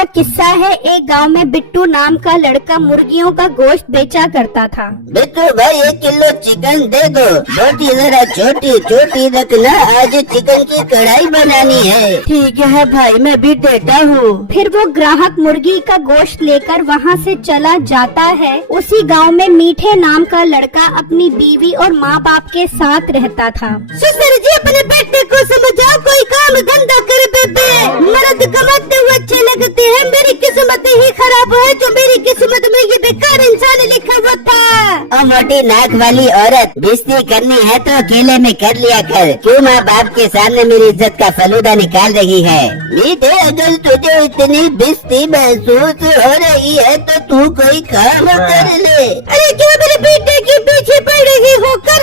का किस्सा है। एक गांव में बिट्टू नाम का लड़का मुर्गियों का गोश्त बेचा करता था। बिट्टू भाई 1 किलो चिकन दे दो। रोटी जरा छोटी छोटी रखना, आज चिकन की कढ़ाई बनानी है। ठीक है भाई, मैं भी देता हूँ। फिर वो ग्राहक मुर्गी का गोश्त लेकर वहाँ से चला जाता है। उसी गांव में मीठे नाम का लड़का अपनी बीवी और माँ बाप के साथ रहता था। ससुर जी अपने बेटे को समझाओ, कोई काम धंधा करे बेबे। मर्द कमाते हुए अच्छे लगते हैं, मेरी किस्मत ही खराब है जो मेरी किस्मत में ये बेकार इंसान लिखा हुआ था। और मोटी नाक वाली औरत, बेइज्जती करनी है तो अकेले में कर लिया कर। क्यों माँ बाप के सामने मेरी इज्जत का फलूदा निकाल रही है? मीठे, अगर तुझे इतनी बेइज्जती महसूस हो रही है तो तू कोई काम कर ले। अरे क्या मेरे बेटे के पीछे पड़ रही हो? कर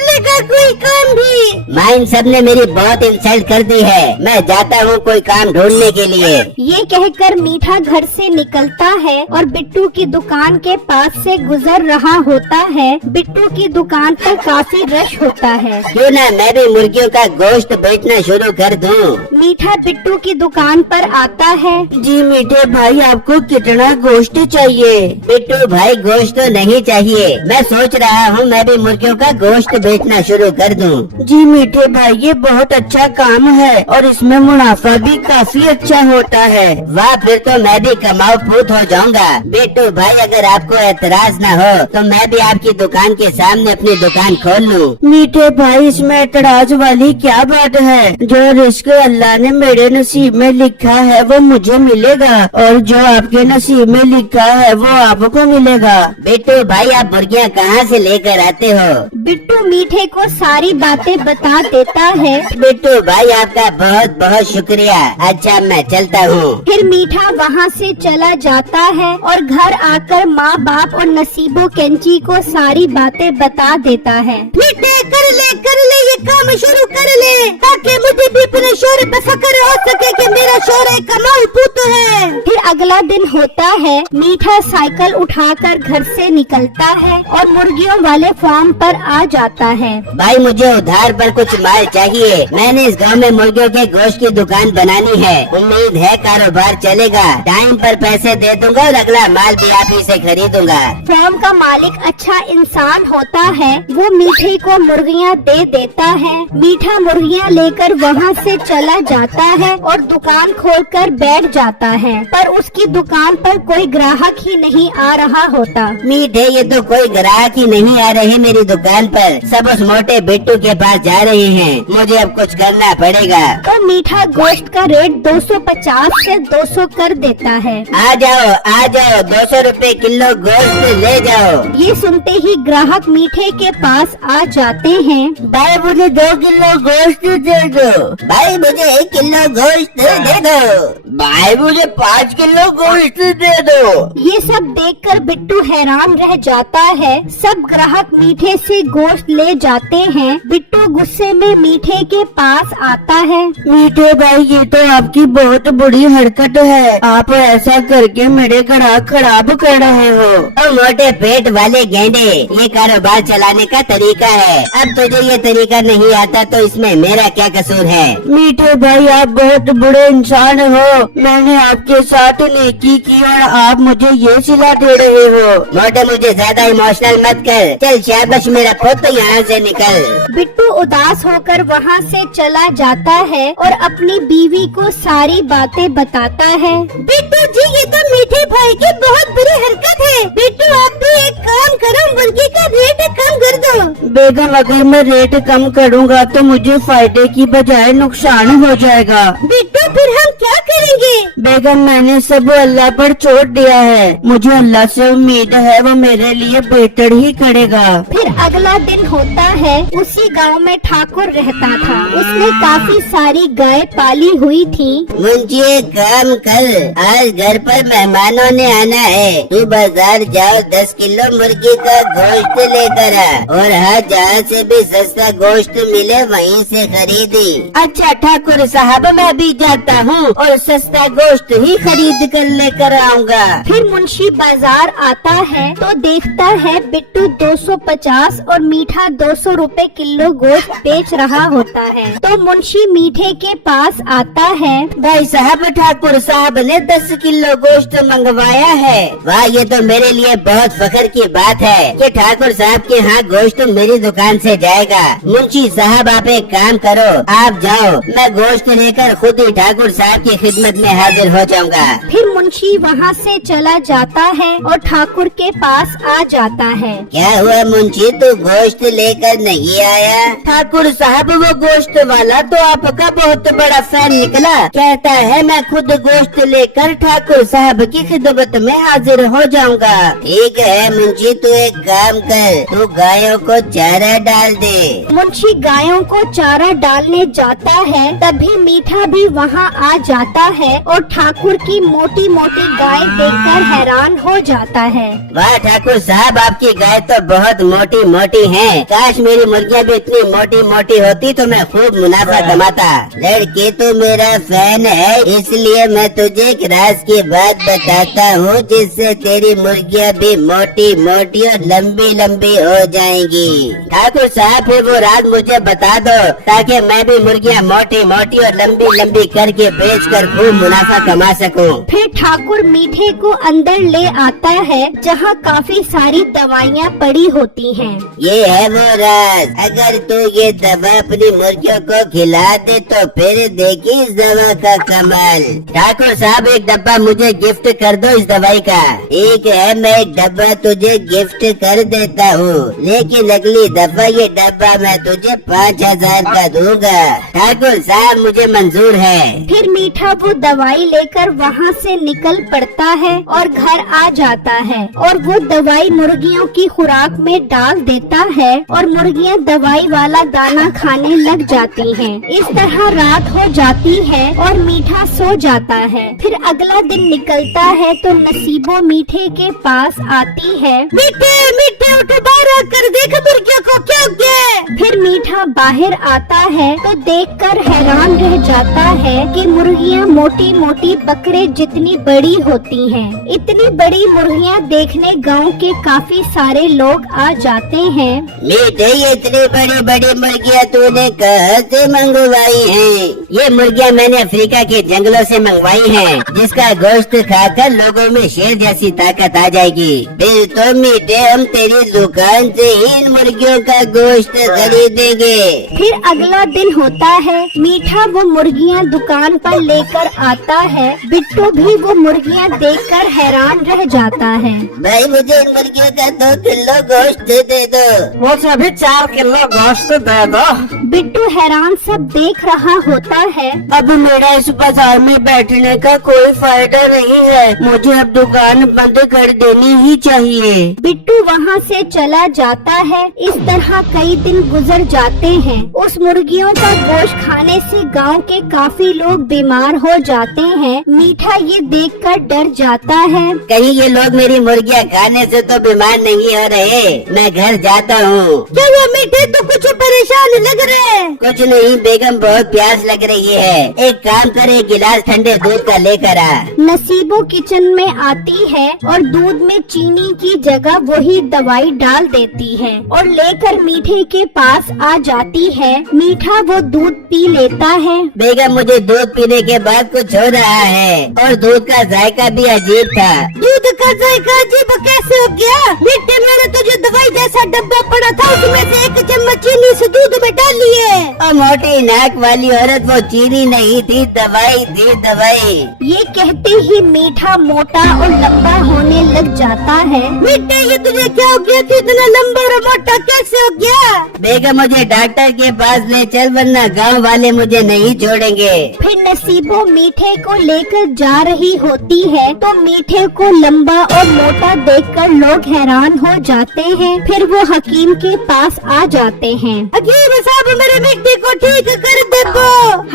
लेगा कोई काम भी। माँ, इन सब ने मेरी बहुत इंसल्ट कर दी है। मैं जाता हूँ कोई काम ढूंढने के लिए। ये कहकर मीठा घर से निकलता है और बिट्टू की दुकान के पास से गुजर रहा होता है। बिट्टू की दुकान पर काफी रश होता है। क्यों ना मैं भी मुर्गियों का गोश्त बेचना शुरू कर दूं। मीठा बिट्टू की दुकान पर आता है। जी मीठे भाई, आपको कितना गोश्त चाहिए? बिट्टू भाई, गोश्त तो नहीं चाहिए। मैं सोच रहा हूँ मैं भी मुर्गियों का गोश्त बेचना शुरू कर दूं। जी मीठे भाई, ये बहुत अच्छा काम है और इसमें मुनाफा भी काफी अच्छा होता है। वाह, फिर तो मैं भी कमाऊ फूट हो जाऊंगा। बिट्टू भाई, अगर आपको एतराज न हो तो मैं भी आपकी दुकान के सामने अपनी दुकान खोल लूं। मीठे भाई, इसमें एतराज वाली क्या बात है? जो रिस्क अल्लाह ने मेरे नसीब में लिखा है वो मुझे मिलेगा, और जो आपके नसीब में लिखा है वो आपको मिलेगा। बिट्टू भाई, आप मुर्गियाँ कहाँ से लेकर आते हो? बिट्टू मीठे को सारी बातें बता देता है। बिट्टू भाई, आपका बहुत बहुत शुक्रिया। अच्छा, मैं चलता हूँ। फिर मीठा वहाँ से चला जाता है और घर आकर माँ बाप और नसीबो कैंची को सारी बातें बता देता है। मीठे, कर ले ये काम शुरू कर ले, ताकि मुझे भी अपने शोहरे पे फक्र हो सके कि मेरा शोहरा एक कमाल पुत है। फिर अगला दिन होता है। मीठा साइकिल उठाकर घर से निकलता है और मुर्गियों वाले फार्म पर आ जाता है। भाई, मुझे उधार पर कुछ माल चाहिए। मैंने इस गांव में मुर्गियों के गोश्त की दुकान बनानी है। उम्मीद है कारोबार चलेगा। टाइम पर पैसे दे दूंगा और अगला माल भी आप ही से खरीदूंगा। फार्म का मालिक अच्छा इंसान होता है। वो मीठे को मुर्गियाँ दे देता है। मीठा मुर्गियाँ लेकर वहाँ से चला जाता है और दुकान खोलकर बैठ जाता है, पर उसकी दुकान पर कोई ग्राहक ही नहीं आ रहा होता। मीठे, ये तो कोई ग्राहक ही नहीं आ रहे मेरी दुकान पर। सब उस मोटे बिट्टू के पास जा रहे हैं। मुझे अब कुछ करना पड़ेगा। तो मीठा गोश्त का रेट 250 से 200 कर देता है। आ जाओ 200 रुपए किलो गोश्त ले जाओ। ये सुनते ही ग्राहक मीठे के पास आ जाते हैं। भाई मुझे 2 किलो गोश्त दे दो। भाई, मुझे 1 किलो गोश्त दे दो। भाई मुझे 5 किलो गोश्त दे दो। ये सब देखकर बिट्टू हैरान रह जाता है। सब ग्राहक मीठे से गोश्त ले जाते हैं। बिट्टू गुस्से में मीठे के पास आता है। मीठे भाई, ये तो आपकी बहुत बुरी हरकत है। आप ऐसा करके मेरे ग्राहक खराब कर रहे हो। और मोटे पेट वाले गेंडे, ये कारोबार चलाने का तरीका है। अब तुझे ये तरीका नहीं आता तो इसमें मेरा क्या कसूर है? मीठे भाई, आप बहुत बुरे इंसान हो। मैंने आपके साथ नेकी की और आप मुझे ये सिला दे रहे हो। मोटे, मुझे ज्यादा इमोशनल मत कर। चल शाबाश, मेरा खुद तो यहाँ से निकल। बिट्टू उदास होकर वहाँ से चला जाता है और अपनी बीवी को सारी बातें बताता है। बिट्टू जी, ये तो मीठे भाई की बहुत बुरी हरकत है। बिट्टू, आप भी एक काम करो, मुर्गी का रेट कम कर दो। बेगम, अगर मैं रेट कम करूँगा तो मुझे फायदे की बजाय नुकसान हो जाएगा। बिट्टू, फिर हम क्या करेंगे? बेगम, मैंने सब अल्लाह पर छोड़ दिया है। मुझे अल्लाह से उम्मीद है वो मेरे लिए बेहतर ही करेगा। फिर अगला दिन होता है। उसी गांव में ठाकुर रहता था। उसने काफी सारी गाय पाली हुई थी। मुझे एक काम कर, आज घर पर मेहमानों ने आना है। तू बाजार जाओ, 10 किलो मुर्गी का गोश्त लेकर आ, और हाँ, जहाँ से भी सस्ता गोश्त मिले वहीं से खरीदी। अच्छा ठाकुर साहब, मैं भी जाता हूँ और सस्ता गोश्त गोश्त ही खरीद कर लेकर आऊँगा। फिर मुंशी बाजार आता है तो देखता है बिट्टू 250 और मीठा 200 रुपए किलो गोश्त बेच रहा होता है। तो मुंशी मीठे के पास आता है। भाई साहब, ठाकुर साहब ने 10 किलो गोश्त मंगवाया है। वाह, ये तो मेरे लिए बहुत फख्र की बात है कि ठाकुर साहब के यहाँ गोश्त मेरी दुकान से जाएगा। मुंशी साहब, आप एक काम करो, आप जाओ, मैं गोश्त लेकर खुद ही ठाकुर साहब की खिदमत में हाजिर हो जाऊंगा। फिर मुंशी वहाँ से चला जाता है और ठाकुर के पास आ जाता है। क्या हुआ मुंशी, तू गोश्त लेकर नहीं आया? ठाकुर साहब, वो गोश्त वाला तो आपका बहुत बड़ा फैन निकला। कहता है मैं खुद गोश्त लेकर ठाकुर साहब की खिदमत में हाजिर हो जाऊंगा। ठीक है मुंशी, तू एक काम कर, तू गायों को चारा डाल दे। मुंशी गायों को चारा डालने जाता है, तभी मीठा भी वहाँ आ जाता है और ठाकुर की मोटी मोटी गाय देखकर हैरान हो जाता है। वाह ठाकुर साहब, आपकी गाय तो बहुत मोटी मोटी है। काश मेरी मुर्गियाँ भी इतनी मोटी मोटी होती तो मैं खूब मुनाफा कमाता। लड़के, तो मेरा फैन है, इसलिए मैं तुझे एक राज की बात बताता हूँ जिससे तेरी मुर्गियाँ भी मोटी मोटी और लंबी लंबी हो जाएंगी। ठाकुर साहब, फिर वो राज मुझे बता दो ताकि मैं भी मुर्गियाँ मोटी मोटी और लंबी लंबी करके बेचकर खूब मुनाफा कमा सकूं। फिर ठाकुर मीठे को अंदर ले आता है जहाँ काफी सारी दवाइयाँ पड़ी होती हैं। ये है वो राज, अगर तू ये दवा अपनी मुर्गियों को खिला दे तो फिर देखी इस दवा का कमाल। ठाकुर साहब, एक डब्बा मुझे गिफ्ट कर दो इस दवाई का। ठीक है, मैं एक डब्बा तुझे गिफ्ट कर देता हूँ, लेकिन अगली दफा ये डब्बा मैं तुझे 5000 का दूंगा। ठाकुर साहब, मुझे मंजूर है। फिर मीठा वो दवाई लेकर वहाँ से निकल पड़ता है और घर आ जाता है और वो दवाई मुर्गियों की खुराक में डाल देता है और मुर्गियाँ दवाई वाला दाना खाने लग जाती हैं। इस तरह रात हो जाती है और मीठा सो जाता है। फिर अगला दिन निकलता है तो नसीबो मीठे के पास आती है। मीठे मीठे उठ, बाहर आकर देख मुर्गियों को क्या हो गया। फिर मीठा बाहर आता है तो देखकर हैरान रह जाता है कि मुर्गियाँ मोटी मोटी बकरे जितनी बड़ी होती हैं। इतनी बड़ी मुर्गियाँ देखने गांव के काफी सारे लोग आ जाते हैं। मीठे, ये इतनी बड़ी बड़ी मुर्गियाँ तूने कहाँ से मंगवाई हैं? ये मुर्गियाँ मैंने अफ्रीका के जंगलों से मंगवाई हैं, जिसका गोश्त खाकर लोगों में शेर जैसी ताकत आ जाएगी। फिर तो मीठे, हम तेरी दुकान से ही इन मुर्गियों का गोश्त खरीदेंगे। फिर अगला दिन होता है, मीठा वो मुर्गियाँ दुकान पर लेकर आता है। बिट्टू भी वो मुर्गियाँ देखकर हैरान रह जाता है। भाई, मुझे इन मुर्गियों का 2 किलो गोश्त दे दो। वो सभी 4 किलो गोश्त दे दो। बिट्टू हैरान सब देख रहा होता है। अब मेरा इस बाजार में बैठने का कोई फायदा नहीं है, मुझे अब दुकान बंद कर देनी ही चाहिए। बिट्टू वहाँ से चला जाता है। इस तरह कई दिन गुजर जाते हैं। उस मुर्गियों का गोश्त खाने से गांव के काफी लोग बीमार हो जाते हैं। मीठा ये देखकर डर जाता है। कहीं ये लोग मेरी मुर्गियाँ खाने से तो बीमार नहीं हो रहे। मैं घर जाता हूँ। क्या हुआ मीठे, तो कुछ परेशान लग रहे हैं? कुछ नहीं बेगम, बहुत प्यास लग रही है। एक काम कर, एक गिलास ठंडे दूध का लेकर आ। नसीबो किचन में आती है और दूध में चीनी की जगह वही दवाई डाल देती है और लेकर मीठे के पास आ जाती है। मीठा वो दूध पी लेता है। बेगम, मुझे दूध पीने के बाद कुछ हो रहा है और दूध का जायका भी अजीब था। दूध का जायका अजीब कैसे हो गया? मीठे, मैंने तुझे दवाई जैसा डब्बा पड़ा था, उसमें से 1 चम्मच चीनी से दूध में डाली है। और मोटी नाक वाली औरत, वो चीनी नहीं थी, दवाई थी, दवाई। ये कहते ही मीठा मोटा और लंबा होने लग जाता है। मीठे, ये तुझे क्या हो गया? तू इतना लंबा और मोटा कैसे हो गया? बेगम, मुझे डॉक्टर के पास ले चल, वरना गांव वाले मुझे नहीं छोड़ेंगे। फिर नसीबो मीठे को लेकर जा रही होती है तो मीठे को लंबा और मोटा देखकर लोग हैरान हो जाते हैं। फिर वो हकीम के पास आ जाते हैं। हकीम साहब, मेरे मीठे को ठीक कर दे दो।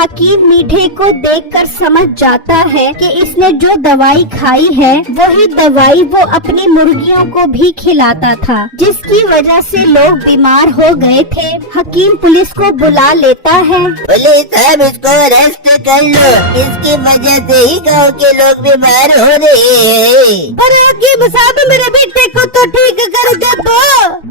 हकीम मीठे को देखकर समझ जाता है कि इसने जो दवाई खाई है वही दवाई वो अपनी मुर्गियों को भी खिलाता था, जिसकी वजह से लोग बीमार हो गए थे। हकीम पुलिस को बुला लेता है। पुलिस साहब, इसको अरेस्ट कर लो, इसकी वजह से ही गाँव के लोग बीमार हो रहे हैं। पर हकीम साहब मेरे बेटे को तो ठीक कर दे तो।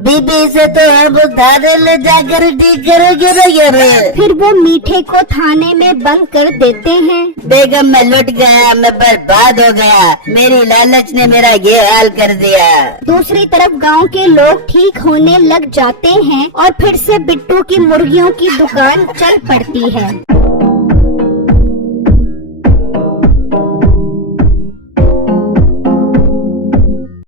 बीबी से तो हम उधार ले जाकर ठीक करोगे ना यार। फिर वो मीठे को थाने में बंद कर देते हैं। बेगम मैं लुट गया, मैं बर्बाद हो गया, मेरी लालच ने मेरा ये हाल कर दिया। दूसरी तरफ गांव के लोग ठीक होने लग जाते हैं और फिर से बिट्टू की मुर्गियों की दुकान चल पड़ती है।